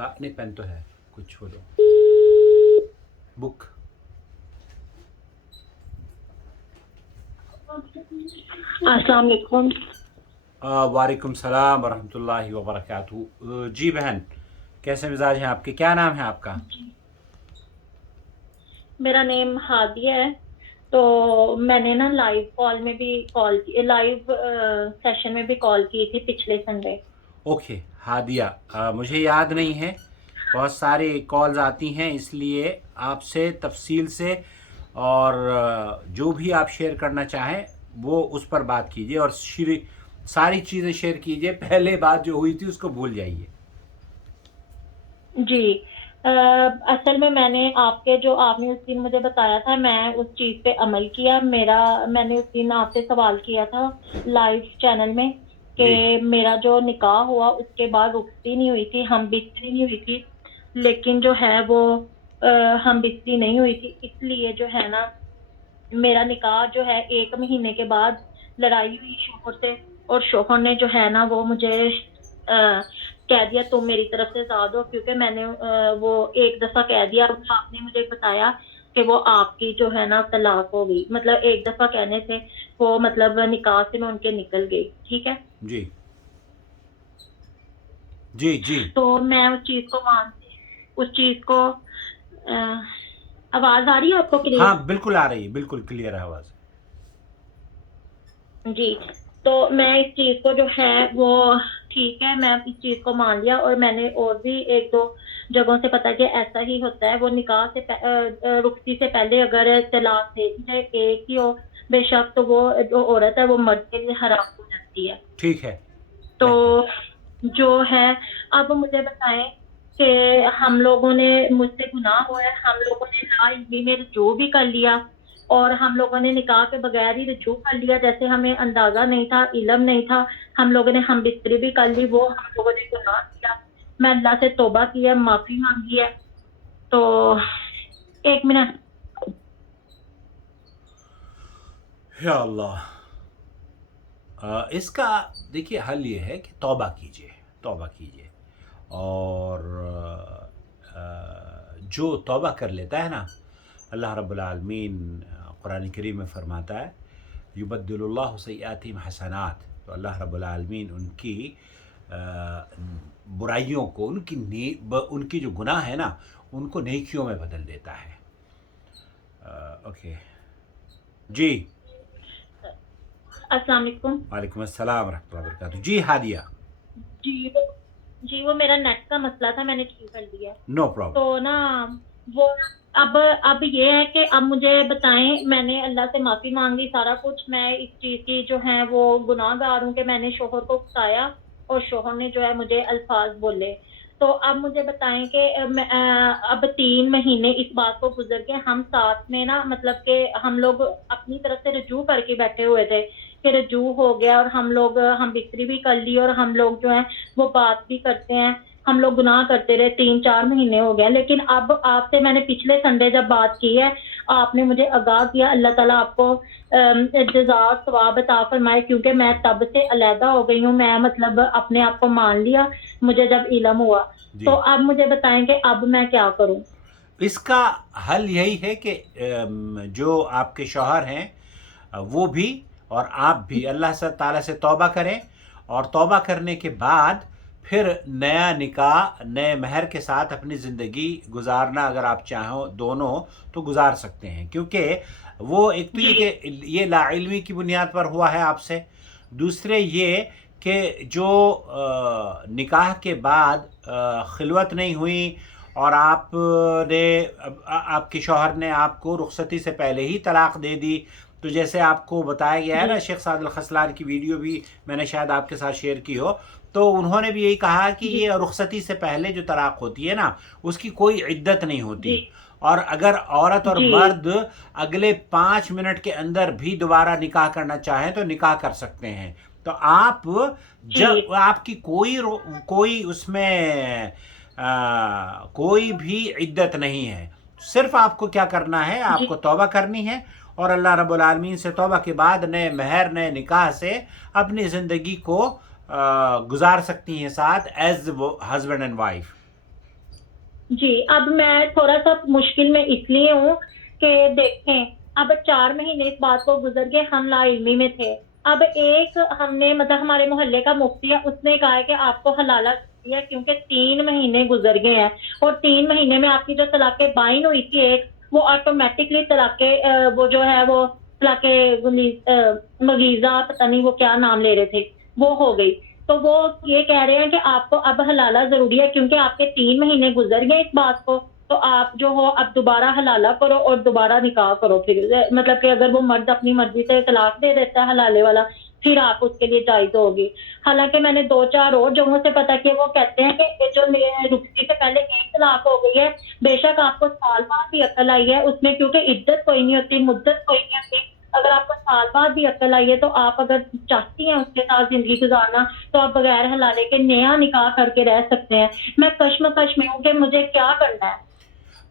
नहीं पेन तो है, कुछ छोड़ो, बुक। अस्सलाम वालेकुम। वालेकुम सलाम वरहमतुल्लाहि वबरकातुहू। जी बहन, कैसे मिजाज हैं आपके? क्या नाम है आपका? मेरा नेम हादिया है। तो मैंने ना लाइव कॉल में भी कॉल की, लाइव सेशन में भी कॉल की थी पिछले संडे। ओके हादिया, मुझे याद नहीं है, बहुत सारे कॉल्स आती हैं, इसलिए आपसे तफसील से और जो भी आप शेयर करना चाहें वो उस पर बात कीजिए और सारी चीज़ें शेयर कीजिए। पहले बात जो हुई थी उसको भूल जाइए। जी। असल में आपने उस दिन मुझे बताया था, मैं उस चीज पे अमल किया। मैंने उस दिन आपसे सवाल किया था लाइव चैनल में जी कि मेरा जो निकाह हुआ उसके बाद रुखसती नहीं हुई थी, हम बिस्तरी नहीं हुई थी, लेकिन जो है वो हम बिस्तरी नहीं हुई थी, इसलिए जो है ना मेरा निकाह जो है 1 महीने के बाद लड़ाई हुई शोहर से, और शोहर ने जो है ना वो मुझे कह दिया तुम मेरी तरफ से आजाद हो, क्योंकि मैंने वो एक दफा कह दिया, वो आपने मुझे बताया कि वो आपकी जो है ना तलाक हो गई, मतलब एक दफा कहने से वो मतलब निकाह से मैं उनके निकल गई। ठीक है, जी जी जी। तो मैं उस चीज को मानती, उस चीज को आवाज आ रही है आपको क्लियर? हाँ बिल्कुल आ रही है, बिल्कुल क्लियर है आवाज़। जी। तो मैं इस चीज को जो है वो, ठीक है, मैं इस चीज को मान लिया, और मैंने और भी एक दो जगहों से पता किया ऐसा ही होता है। वो निकाह से रुखती से पहले अगर तलाक दे दी जाए एक ही हो, बेशक, तो वो जो औरत है वो मर्द के लिए हराम हो जाती है। ठीक है, तो बेहतर। जो है, अब मुझे बताएं कि हम लोगों ने, मुझसे गुनाह हुआ है, हम लोगों ने नाइल्मी में रजू भी कर लिया, और हम लोगों ने निकाह के बगैर ही रजू कर लिया, जैसे हमें अंदाजा नहीं था, इल्म नहीं था, हम लोगों ने हम बिस्तरी भी कर ली, वो हम लोगों ने गुनाह किया। मैं अल्लाह से तौबा की है, माफी मांगी है। तो 1 मिनट। या अल्लाह। इसका देखिए हल ये है कि तौबा कीजिए, तौबा कीजिए। और जो तौबा कर लेता है ना, अल्लाह रब्बुल आलमीन कुरान करीम में फरमाता है युबद्दिलुल्लाहु सय्यातिहिम हसनात। तो अल्लाह रब्बुल आलमीन उनकी बुराइयों को, उनकी जो गुनाह है ना उनको नेकियों में बदल देता है। ओके जी। अस्सलाम वालेकुम। वालेकुम अस्सलाम रहमतुल्लाहि व बरकातहू। जी हादिया। जी वो जी वो मेरा नेट का मसला था, मैंने ठीक कर दिया। No problem. तो ना वो, अब ये है कि अब मुझे बताएं, मैंने अल्लाह से माफी मांगी, सारा कुछ, मैं इस चीज की जो है वो गुनाहगार हूँ कि मैंने शोहर को उकसाया और शोहर ने जो है मुझे अल्फाज बोले। तो अब मुझे बताएं कि अब 3 महीने इस बात को गुजर के हम साथ में ना, मतलब कि हम लोग अपनी तरफ से रजू करके बैठे हुए थे कि रजू हो गया, और हम बिक्री भी कर ली, और हम लोग जो है वो बात भी करते हैं, हम लोग गुनाह करते रहे, 3-4 महीने हो गए। लेकिन अब आपसे मैंने पिछले संडे जब बात की है, आपने मुझे आगाह किया, अल्लाह ताला आपको जज़ा सवाब अता फरमाए, क्योंकि मैं तब से अलहदा हो गई हूँ, मैं मतलब अपने आप को मान लिया मुझे जब इल्म हुआ। तो जी, अब मुझे बताएं कि अब मैं क्या करूं? इसका हल यही है कि जो आपके शौहर हैं वो भी और आप भी अल्लाह से ताला से तौबा करें, और तौबा करने के बाद फिर नया निकाह नए महर के साथ अपनी ज़िंदगी गुजारना अगर आप चाहो दोनों तो गुजार सकते हैं। क्योंकि वो एक तो ये जी। कि ये लाइल्मी की बुनियाद पर हुआ है आपसे, दूसरे ये कि जो निकाह के बाद खिलवत नहीं हुई और आपके शौहर ने आपको रुखसती से पहले ही तलाक दे दी। तो जैसे आपको बताया गया है जी। ना, शेख साद अल खसलान की वीडियो भी मैंने शायद आपके साथ शेयर की हो, तो उन्होंने भी यही कहा कि जी। ये रुखसती से पहले जो तलाक होती है ना उसकी कोई इद्दत नहीं जी। होती, और अगर औरत और जी। मर्द अगले 5 मिनट के अंदर भी दोबारा निकाह करना चाहें तो निकाह कर सकते हैं। तो आप जी। जब आपकी कोई उसमें कोई भी इद्दत नहीं है, सिर्फ आपको क्या करना है, जी। आपको तौबा करनी है और अल्लाह रब्बुल आलमीन से तौबा के बाद नए महर नए निकाह से अपनी ज़िंदगी को गुजार सकती हैं साथ एज हस्बैंड एंड वाइफ। جی اب میں تھوڑا سا مشکل میں اس لیے ہوں کہ دیکھیں اب 4 مہینے اس بات کو گزر گئے، ہم لا علمی میں تھے. اب ایک ہم نے مطلب ہمارے محلے کا مفتی ہے، اس نے کہا ہے کہ آپ کو حلالہ ہے کیونکہ 3 مہینے گزر گئے ہیں، اور 3 مہینے میں آپ کی جو طلاق بائن ہوئی تھی ایک، وہ آٹومیٹکلی طلاق وہ جو ہے وہ طلاق مغیزہ پتہ نہیں وہ کیا نام لے رہے تھے، وہ ہو گئی. تو وہ یہ کہہ رہے ہیں کہ آپ کو اب حلالہ ضروری ہے کیونکہ آپ کے 3 مہینے گزر گئے اس بات کو، تو آپ جو ہو اب دوبارہ حلالہ کرو اور دوبارہ نکاح کرو. پھر مطلب کہ اگر وہ مرد اپنی مرضی سے طلاق دے دیتا ہے حلالے والا، پھر آپ اس کے لیے جائز ہوگی. حالانکہ میں نے 2-4 اور جگہوں سے پتا کیا، وہ کہتے ہیں کہ یہ جو رخصتی سے پہلے ایک طلاق ہو گئی ہے، بے شک آپ کو سال بعد بھی عقل آئی ہے اس میں، کیونکہ عدت کوئی نہیں ہوتی، مدت کوئی نہیں ہوتی. اگر آپ کو سال بعد بھی عقل آئی ہے تو آپ اگر چاہتی ہیں اس کے ساتھ زندگی گزارنا تو آپ بغیر حلالے کے نیا نکاح کر کے رہ سکتے ہیں. میں کشمکش میں ہوں کہ مجھے کیا کرنا ہے.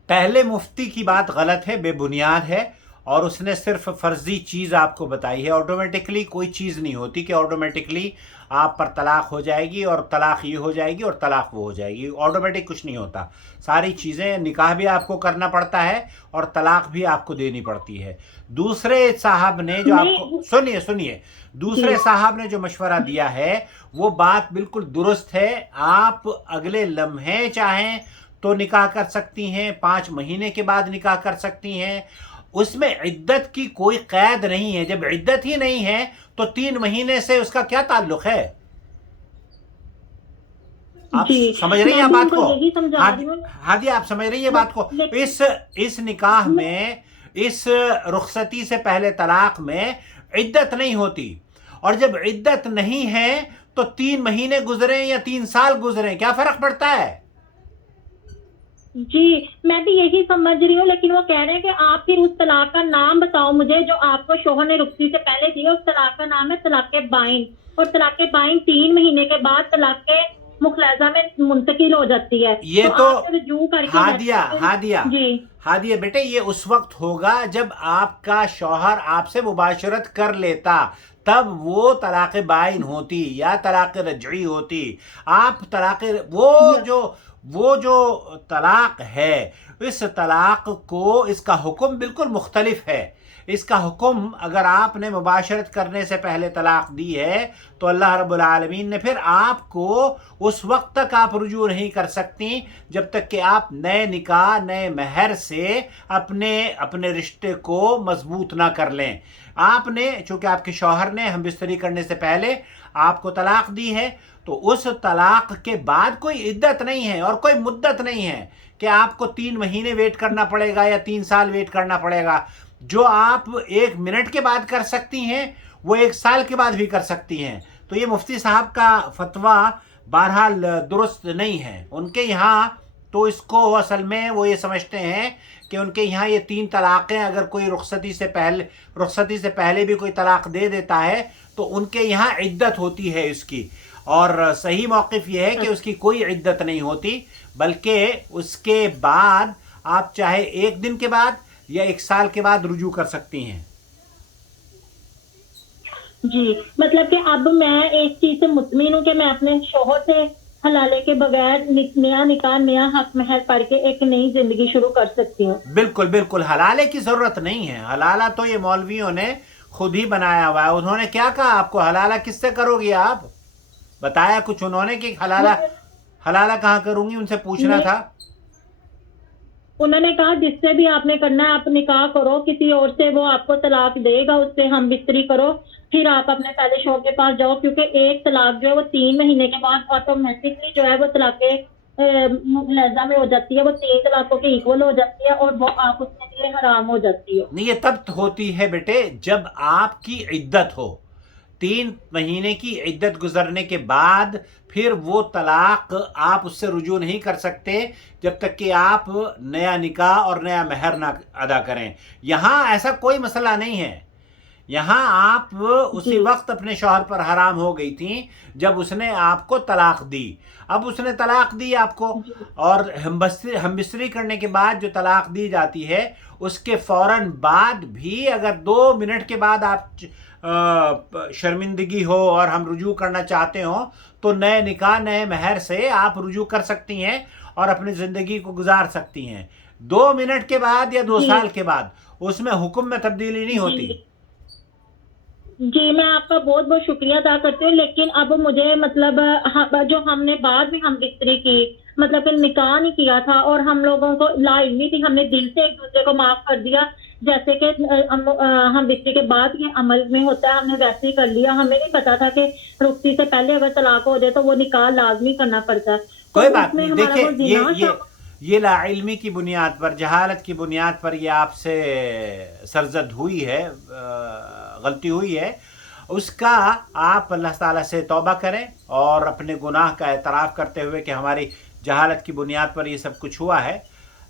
پہلے مفتی کی بات غلط ہے، بے بنیاد ہے، اور اس نے صرف فرضی چیز آپ کو بتائی ہے. آٹومیٹکلی کوئی چیز نہیں ہوتی کہ آٹومیٹکلی آپ پر طلاق ہو جائے گی اور طلاق یہ ہو جائے گی اور طلاق وہ ہو جائے گی. آٹومیٹک کچھ نہیں ہوتا. ساری چیزیں، نکاح بھی آپ کو کرنا پڑتا ہے اور طلاق بھی آپ کو دینی پڑتی ہے. دوسرے صاحب نے جو آپ کو، نہیں سنیے جی دوسرے صاحب نے جو مشورہ دیا ہے وہ بات بالکل درست ہے. آپ اگلے لمحے چاہیں تو نکاح کر سکتی ہیں، 5 مہینے کے بعد نکاح کر سکتی ہیں. اس میں عدت کی کوئی قید نہیں ہے. جب عدت ہی نہیں ہے تو 3 مہینے سے اس کا کیا تعلق ہے؟ آپ جی سمجھ رہی ہیں میں آپ بھی ان بات کو کو؟ یہی سمجھا رہی ہوں. ہادی آپ سمجھ رہی ہیں بات کو؟ اس نکاح میں، اس رخصتی سے پہلے طلاق میں عدت نہیں ہوتی، اور جب عدت نہیں ہے تو 3 مہینے گزرے یا 3 سال گزرے، کیا فرق پڑتا ہے؟ جی میں بھی یہی سمجھ رہی ہوں، لیکن وہ کہہ رہے ہیں کہ آپ پھر اس طلاق کا نام بتاؤ مجھے جو آپ کو شوہر نے رخصتی سے پہلے دیا. اس طلاق کا نام ہے طلاق بائن، اور طلاق بائن 3 مہینے کے بعد طلاق مخلصہ میں منتقل ہو جاتی ہے. یہ تو آپ رجوع کر کے ہادیہ جی ہادیہ بیٹے، یہ اس وقت ہوگا جب آپ کا شوہر آپ سے مباشرت کر لیتا، تب وہ طلاق بائن ہوتی یا طلاق رجعی ہوتی. آپ طلاق وہ جو طلاق ہے، اس طلاق کو، اس کا حکم بالکل مختلف ہے. اس کا حکم، اگر آپ نے مباشرت کرنے سے پہلے طلاق دی ہے تو اللہ رب العالمین نے پھر آپ کو اس وقت تک آپ رجوع نہیں کر سکتی جب تک کہ آپ نئے نکاح، نئے مہر سے اپنے رشتے کو مضبوط نہ کر لیں. آپ نے، چونکہ آپ کے شوہر نے ہم بستری کرنے سے پہلے آپ کو طلاق دی ہے، تو اس طلاق کے بعد کوئی عدت نہیں ہے اور کوئی مدت نہیں ہے کہ آپ کو 3 مہینے ویٹ کرنا پڑے گا یا 3 سال ویٹ کرنا پڑے گا. جو آپ 1 منٹ کے بعد کر سکتی ہیں وہ 1 سال کے بعد بھی کر سکتی ہیں. تو یہ مفتی صاحب کا فتویٰ بہرحال درست نہیں ہے. ان کے یہاں تو اس کو اصل میں وہ یہ سمجھتے ہیں کہ ان کے یہاں یہ 3 طلاقیں، اگر کوئی رخصتی سے پہلے بھی کوئی طلاق دے دیتا ہے تو ان کے یہاں عدت ہوتی ہے اس کی. اور صحیح موقف یہ ہے کہ اس کی کوئی عدت نہیں ہوتی، بلکہ اس کے بعد آپ چاہے 1 دن کے بعد یا 1 سال کے بعد رجوع کر سکتی ہیں. جی مطلب کہ اب میں ایک چیز سے مطمئن ہوں کہ میں اپنے شوہر سے حلالے کے بغیر نیا نکاح، نیا حق مہر پڑھ کے ایک نئی زندگی شروع کر سکتی ہوں. بالکل بالکل، حلالے کی ضرورت نہیں ہے. حلالہ تو یہ مولویوں نے خود ہی بنایا ہوا ہے. انہوں نے کیا کہا آپ کو؟ حلالہ کس سے کرو گی آپ؟ بتایا کچھ انہوں نے کہ حلالہ کہاں کروں گی؟ ان سے پوچھنا تھا. انہوں نے کہا جس سے بھی آپ نے کرنا ہے آپ نکاح کرو کسی اور سے، وہ آپ کو طلاق دے گا، اس سے ہم بستری کرو، پھر آپ اپنے پہلے شوہر کے پاس جاؤ. کیونکہ ایک طلاق جو ہے وہ 3 مہینے کے بعد آٹومیٹکلی جو ہے وہ طلاق لہجہ میں ہو جاتی ہے، وہ 3 طلاقوں کے ایکول ہو جاتی ہے اور وہ آپ اس کے لیے حرام ہو جاتی ہو. نہیں، یہ تب ہوتی ہے بیٹے جب آپ کی عدت ہو. 3 مہینے کی عدت گزرنے کے بعد پھر وہ طلاق آپ اس سے رجوع نہیں کر سکتے جب تک کہ آپ نیا نکاح اور نیا مہر نہ ادا کریں. یہاں ایسا کوئی مسئلہ نہیں ہے. یہاں آپ اسی وقت اپنے شوہر پر حرام ہو گئی تھیں جب اس نے آپ کو طلاق دی. اب اس نے طلاق دی آپ کو، اور ہم بستری کرنے کے بعد جو طلاق دی جاتی ہے اس کے فوراً بعد بھی اگر 2 منٹ کے بعد शर्मिंदगी हो और हम रुजू करना चाहते हो तो नए निकाह नए महर से आप रुजू कर सकती हैं और अपनी ज़िंदगी को गुजार सकती हैं। 2 मिनट के बाद या 2 साल जी के बाद उसमें हुक्म में तब्दीली नहीं होती। जी जी, मैं आपका बहुत बहुत शुक्रिया अदा करती हूँ, लेकिन अब मुझे मतलब जो हमने बाद में हम बिस्तरी की, मतलब कि निकाह नहीं किया था और हम लोगों को लाइल्मी थी, हमने दिल से एक दूसरे को माफ कर दिया, जैसे कि हम बिस्तरी के बाद ये अमल में होता है, हमने वैसे ही कर लिया। हमें नहीं पता था कि रुखती से पहले अगर तलाक हो जाए तो वो निकाह लाजमी करना पड़ता है, तो कोई बात उसमें नहीं, हमारा देखिए वो जिना ये लाइल्मी की बुनियाद पर, जहालत की बुनियाद पर ये आपसे सरजद हुई है, गलती हुई है, उसका आप अल्लाह ताला से तौबा करें और अपने गुनाह का एतराफ़ करते हुए कि हमारी जहालत की बुनियाद पर ये सब कुछ हुआ है।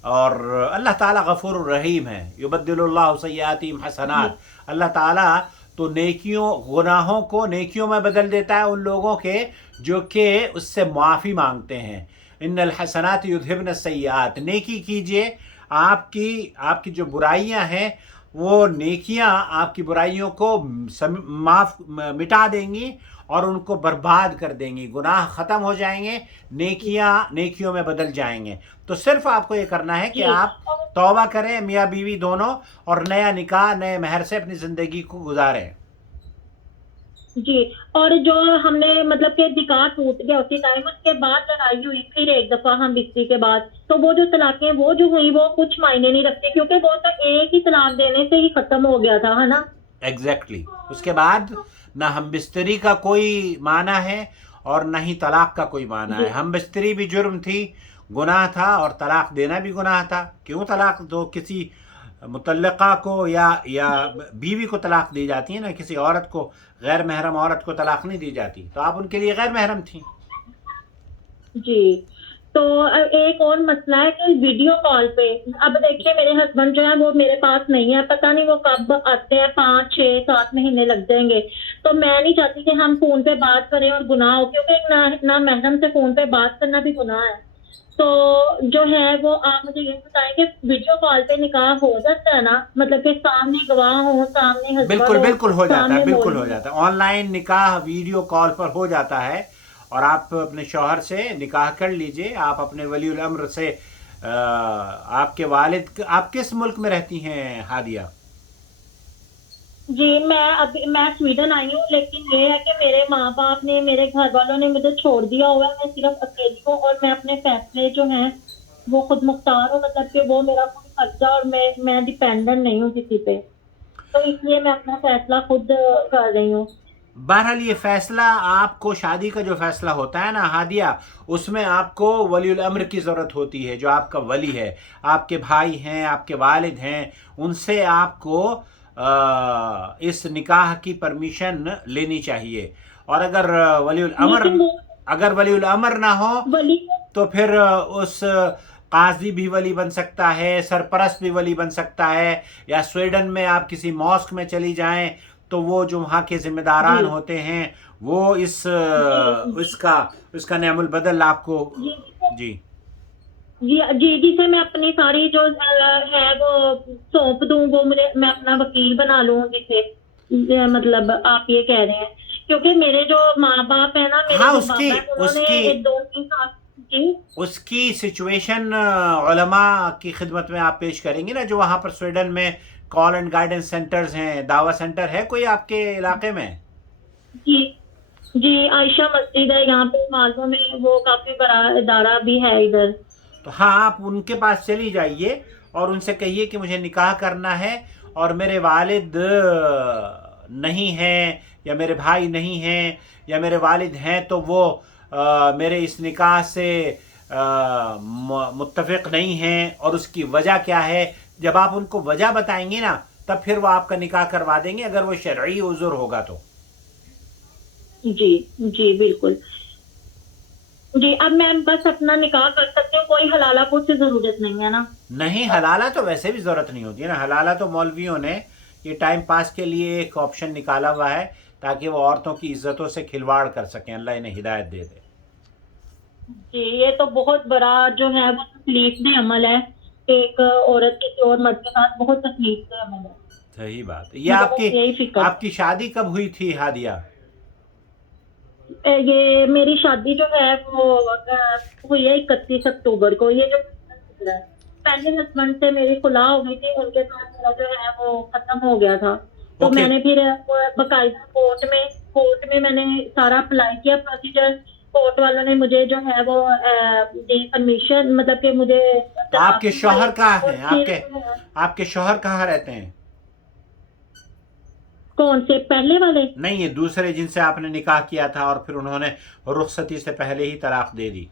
और अल्लाह ताला गफूर रहीम है, युबद्दिलुल्लाहु सय्यातिहिम हसनात। अल्लाह ताला तो नेकियों गुनाहों को नेकियों में बदल देता है उन लोगों के जो कि उससे माफ़ी मांगते हैं। इन्नल हसनात युज़हिबन सय्यात, नेकी कीजिए, आपकी आपकी जो बुराइयां हैं वो नेकियां आपकी बुराइयों को मिटा देंगी और उनको बर्बाद कर देंगी। गुनाह ख़त्म हो जाएंगे, नेकियां नेकियों में बदल जाएंगे। तो सिर्फ आपको ये करना है कि जी आप तौबा करें, मियाँ बीवी दोनों, और नया निकाह नए महर से अपनी ज़िंदगी को गुजारें। जी। और जो हमने मतलब कि निकाह टूट गया उसी टाइम, उसके बाद लड़ाई हुई फिर एक दफा हम बिस्ती के बाद, तो वो जो तलाकें वो जो हुई वो कुछ मायने नहीं रखते, क्योंकि वो तो एक ही तलाक देने से ही खत्म हो गया था, है ना। एग्जैक्टली उसके बाद ना हम बिस्तरी का कोई माना है और ना ही तलाक का कोई माना है। जी हम बिस्तरी भी जुर्म थी, गुनाह था, और तलाक देना भी गुनाह था। क्यों तलाक दो, किसी मुतल्लका को या बीवी को तलाक दी जाती है ना, किसी औरत को, गैर महरम औरत को तलाक नहीं दी जाती। तो आप उनके लिए गैर महरम थी। जी। तो एक और मसला है कि वीडियो कॉल पे, अब देखिए मेरे हस्बैंड जो है वो मेरे पास नहीं है, पता नहीं वो कब आते हैं, 5 6 7 महीने लग जाएंगे। तो मैं नहीं चाहती कि हम फोन पे बात करें और गुनाह हो, क्योंकि ना महरम से फोन पे बात करना भी गुनाह है। तो जो है वो आप मुझे ये बताएं कि वीडियो कॉल पे निकाह हो जाता है ना, मतलब कि सामने गवाह हो, सामने हस्बैंड बिल्कुल हो, बिल्कुल हो जाता है, सामने बिल्कुल हो मौलवी हो। जाता है। ऑनलाइन निकाह वीडियो कॉल पर हो जाता है, और आप अपने शौहर से निकाह कर लीजिए। आप अपने वलीउल अम्र से आपके वालिद, आप किस मुल्क में रहती हैं हादिया? जी, मैं स्वीडन आई हूँ, लेकिन ये है कि मेरे माँ बाप ने, मेरे घर वालों ने मुझे छोड़ दिया हुआ है, मैं सिर्फ अकेली हूँ और मैं अपने फैसले जो हैं वो खुद मुख्तार हूँ, मतलब कि वो मेरा खुद खर्चा, और मैं डिपेंडेंट नहीं हूँ किसी पे, तो इसलिए मैं अपना फैसला खुद कर रही हूँ। बहरहाल ये फैसला आपको, शादी का जो फैसला होता है ना हादिया, उसमें आपको वलीउल अम्र की ज़रूरत होती है। जो आपका वली है, आपके भाई हैं, आपके वालिद हैं, उनसे आपको इस निकाह की परमिशन लेनी चाहिए। और लेकिन वो अगर वलीउल अम्र ना हो वली तो फिर उस काजी भी वली बन सकता है, सरपरस्त भी वली बन सकता है, या स्वीडन में आप किसी मॉस्क में चली जाएं तो वो जो वहाँ के जी जिम्मेदारान होते हैं वो जी इसका नेमुल बदल आपको। जी जी जी जी जिसे मैं अपनी सारी जो है वो सौंप दूं, वो मुझे, मैं अपना वकील बना लूं जिसे, मतलब आप ये कह रहे हैं, क्योंकि मेरे जो माँ बाप है ना, मेरे हाँ, जो उसकी बाबा है, उन्होंने उसकी 2 3 साल। जी उसकी सिचुएशन उलमा की खिदमत में आप पेश करेंगे ना, जो वहाँ पर स्वीडन में कॉल एंड गाइडेंस सेंटर्स हैं, दावा सेंटर है कोई आपके इलाके में? जी जी, आयशा मस्जिद है यहाँ पे मालवा में, वो काफी बड़ा इदारा भी है इधर। तो हाँ, आप उनके पास चली जाइए और उनसे कहिए कि मुझे निकाह करना है और मेरे वालिद नहीं हैं, या मेरे भाई नहीं हैं, या मेरे वालिद हैं तो वो मेरे इस निकाह से मुत्तफिक नहीं हैं, और उसकी वजह क्या है। जब आप उनको वजह बताएंगे ना, तब फिर वो आपका निकाह करवा देंगे, अगर वो शरई उज़ुर होगा तो। जी जी बिल्कुल। जी, अब मैं बस अपना निकाह कर सकती हूँ, कोई हलाला पुर से जरूरत नहीं है ना। नहीं, हलाला तो वैसे भी ज़रूरत नहीं होती है ना। हलाला तो मौलवियों ने ये टाइम पास के लिए एक ऑप्शन निकाला हुआ है, ताकि वो औरतों की इज्जतों से खिलवाड़ कर सकें। अल्लाह इन्हें हिदायत दे दे। जी, ये तो बहुत बड़ा जो है वो तकलीफ दे अमल है, एक औरत किसी और मर्द के साथ बहुत तकलीफ दे अमल है। सही बात है। ये मुझे बस यही फिक्र। आपकी शादी कब हुई थी हादिया? ये मेरी शादी जो है वो हुई है 31 अक्टूबर को। ये जो पहले हस्बैंड से मेरी खुला हो गई थी, उनके साथ मेरा जो है वो खत्म हो गया था। तो ओके। मैंने फिर बकायदा कोर्ट में मैंने सारा अप्लाई किया प्रोसीजर। कोर्ट वालों ने मुझे जो है वो दी परमिशन, मतलब कि मुझे तो आपके शौहर कहाँ और हैं? फिर आपके शौहर कहाँ रहते हैं? कौन से पहले वाले? नहीं, ये दूसरे जिनसे आपने निकाह किया था और फिर उन्होंने रुखसती से पहले ही तलाक दे दी।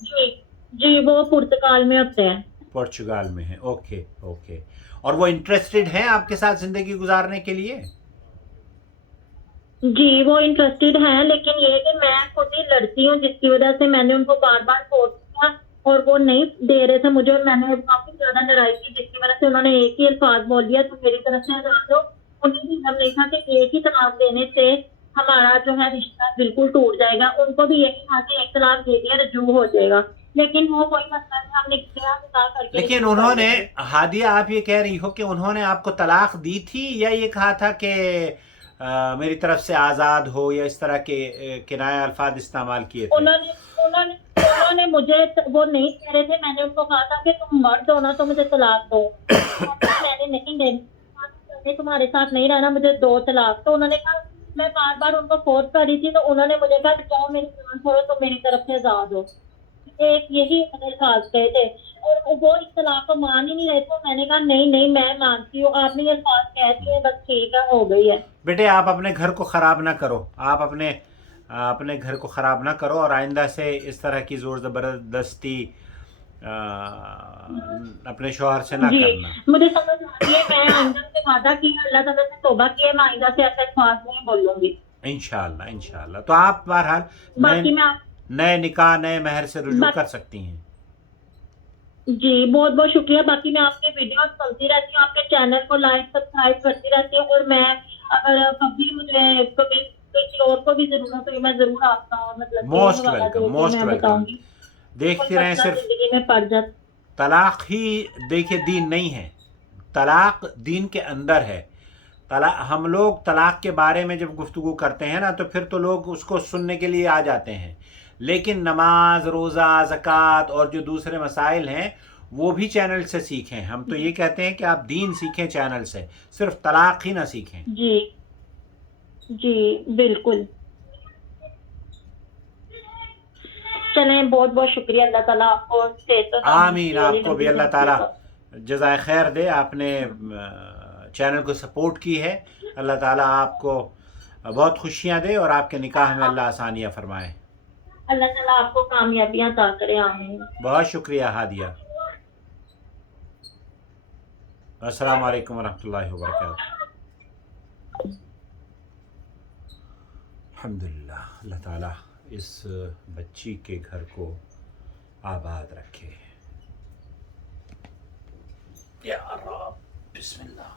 जी जी, वो पुर्तगाल में होते हैं। पुर्तगाल में है। Okay okay. और वो इंटरेस्टेड हैं आपके साथ जिंदगी गुजारने के लिए? जी, वो इंटरेस्टेड हैं, लेकिन ये कि मैं खुद ही लड़ती हूँ, जिसकी वजह से मैंने उनको बार बार फोर्स किया और वो नहीं दे रहे थे मुझे, और मैंने काफी ज्यादा लड़ाई की, जिसकी वजह से उन्होंने एक ही अल्फाज बोल दिया, तो मेरी तरफ से आजाद हो। उन्हें भी हम नहीं था कि एक ही तलाक देने से हमारा जो है रिश्ता बिल्कुल टूट जाएगा। उनको भी यही था कि एक तलाक दे दिया रजू हो जाएगा, लेकिन वो कोई मसला नहीं, हम निकाह करके लेकिन रजू कर उन्होंने, लेंगे। हादिया आप ये कह रही हो कि उन्होंने आपको तलाक दी थी, या ये कहा था कि मेरी तरफ से आज़ाद हो, या इस तरह के किनाया अल्फाज इस्तेमाल किए थे? उन्होंने उन्होंने उन्होंने मुझे वो नहीं कह रहे थे। मैंने उनको कहा था कि तुम मर्द हो ना, तो मुझे तलाक दो। मैंने नहीं देनी, तुम्हारे साथ नहीं रहना, मुझे दो तलाक। तो उन्होंने कहा, मैं बार बार उनको फोर्स कर रही थी, तो उन्होंने मुझे कहा जाओ मेरी जान छोड़ो, तो मेरी तरफ से आजाद हो। एक यही मेरे खास कहे थे, और वो इस तलाक को मान ही नहीं रहे। तो मैंने कहा नहीं नहीं, मैं मानती हूँ, आपने ये खास कह दिए, बस ठीक है, हो गई है। बेटे, आप अपने घर को ख़राब ना करो। आप अपने घर को ख़राब ना करो, और आइंदा से इस तरह की ज़ोर ज़बरदस्ती अपने शौहर से ना जी, करना। मुझे समझ आ रही है। मैं आइंदा से वादा किया, अल्लाह ताला से तौबा किया, मैं आइंदा से ऐसा ख्वास नहीं बोलूंगी। इंशाअल्लाह इंशाअल्लाह। तो आप बहरहाल बाकी नए मैं नए निकाह, नए महर से रुजू बाकी कर सकती हैं। जी, बहुत बहुत शुक्रिया। बाकी मैं आपके वीडियो सुनती रहती हूँ, आपके चैनल को लाइक सब्सक्राइब करती रहती हूँ, और मैं अगर कभी मुझे कभी किसी और को भी जरूरत हुई, मैं जरूर आपका मतलब कि मोस्ट हवाला वेलकम, दे के मोस्ट मैं वेलकम। बताऊंगी। कोई देखते रहें, मसला सिर्फ जिंदगी में पड़ जाता। तलाक ही देखिए दीन नहीं है, तलाक दीन के अंदर है। हम लोग तलाक के बारे में जब गुफ्तगू करते हैं ना, तो फिर तो लोग उसको सुनने के लिए आ जाते हैं, लेकिन नमाज, रोज़ा, ज़कात और जो दूसरे मसाइल हैं वो भी चैनल से सीखें। हम तो ये कहते हैं कि आप दीन सीखें चैनल से, सिर्फ तलाक ही ना सीखें। जी जी, बिल्कुल। चलें, बहुत बहुत शुक्रिया। अल्लाह ताला आपको सेहत और आमीन। तंदुरुस्ती वाली आपको भी लंबी अल्लाह ज़िंदगी ताला दे। जज़ाए खैर दे। आपने चैनल को सपोर्ट की है। अल्लाह ताला आपको बहुत खुशियाँ दे और आपके निकाह में अल्लाह आसानियाँ फरमाए। अल्लाह ताला आपको कामयाबियां अता करे। आमीन। बहुत शुक्रिया हादिया। अस्सलाम वालेकुम वरहमतुल्लाहि वबरकातुहू। अल्हम्दुलिल्लाह, अल्लाह ताला इस बच्ची के घर को आबाद रखे। या रब, बिस्मिल्लाह।